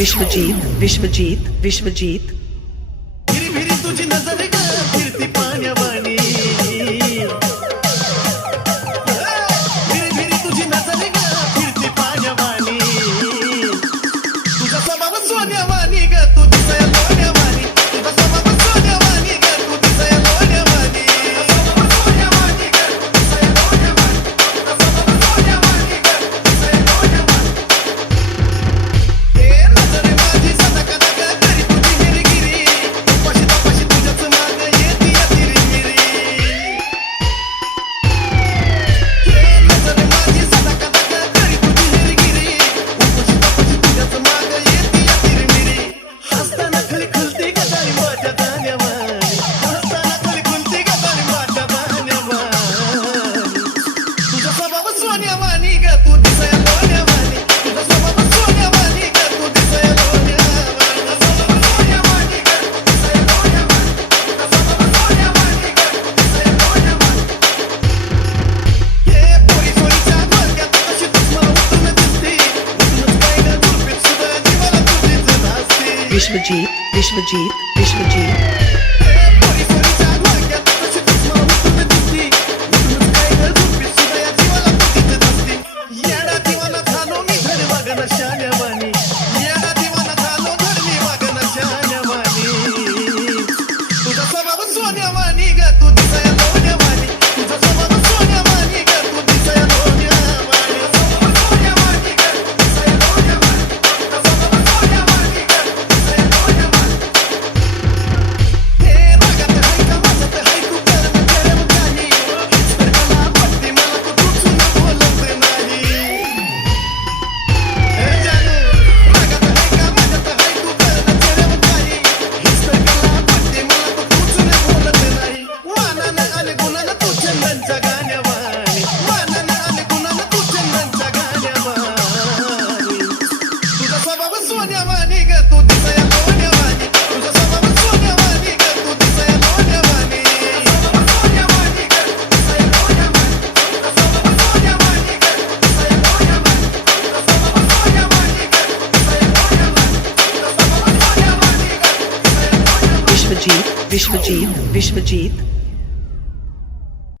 Vishwajeet Vishwajeet Vishwajeet free free तुझी नजर ग फिरती पाण्यावाणी फिरी फिरी तुझी नजर ग फिरती पाण्यावाणी तुझा स्वभाव सोन्यावाणी ग तू दिसाय लोण्यावाणी तुझा स्वभाव सोन्यावाणी ग तू दिसाय लोण्यावाणी सोन्यावाणी ग तू दिसाय लोण्यावाणी तुझा स्वभाव सोन्यावाणी ग तू दिसाय लोण्यावाणी हे नजर माझी सदा कदा ग करी तुझी हिरगिरी उपाशी तपाशी तुझ्याच माग येती तिरमिरी हे नजर माझी सदा कदा ग करी तुझी हिरगिरी उपाशी तपाशी तुझ्याच माग येती तिरमिरी हसताना खळी खुलती ग डाळिंबाच्या दाण्यावाणी हसताना खळी खुलती ग डाळिंबाच्या दाण्यावाणी तुझा स्वभाव सोन्यावाणी ग तू दिसाय लोण्यावाणी तुझा स्वभाव सोन्यावाणी ग तू दिसाय लोण्यावाणी सोन्यावाणी ग तू दिसाय लोण्यावाणी तुझा स्वभाव सोन्यावाणी ग तू दिसाय लोण्यावाणी हे पोरी सोरीच्या डोक्यात कशी तूच मला उठून दिसती उठूनच काय ग झोपेत सुद्धा जीवाला तुझीच भासती विश्वजीत विश्वजीत विश्वजीत पोरी सोरीच्या डोक्यात कशी तूच मला उठून दिसती उठूनच काय ग झोपेत सुद्धा या जीवाला तुझीच भासती येडा दिवाना झालो मी धड वागणं शाण्यावाणी येडा दिवाना झालो धड मी वागणं शाण्यावाणी तुझा स्वभाव सोन्यावाणी ग तू दिसाय लोण्यावाणी तुझा स्वभाव सोन्यावाणी ग तू दिसाय लोण्यावाणी सोन्यावाणी ग तू दिसाय लोण्यावाणी तुझा स्वभाव सोन्यावाणी ग तू दिसाय लोण्यावाणी हे रागात हाय का वाजत हाय तू करणं करेव काही हीच तर कला पटते मला तू तुझून बोलत नाही हे जानू रागात हाय का वाजत हाय तू करणं करेव काही हीच तर कला पटते मला तू तुझून बोलत नाही मानानं आणि गुणानं तू चंदनच्या गाण्यावाणी मानानं आणि गुणानं तू चंदनच्या गाण्यावाणी तुझा स्वभाव सोन्यावाणी ग तू दिसाय लोण्यावाणी तुझा स्वभाव सोन्यावाणी ग तू दिसाय लोण्यावाणी सोन्यावाणी ग तू दिसाय लोण्यावाणी तुझा स्वभाव सोन्यावाणी ग तू दिसाय लोण्यावाणी तुझा स्वभाव सोन्यावाणी ग तू दिसाय लोण्यावाणी तुझा स्वभाव सोन्यावाणी ग तू दिसाय लोण्यावाणी विश्वजीत विश्वजीत विश्वजीत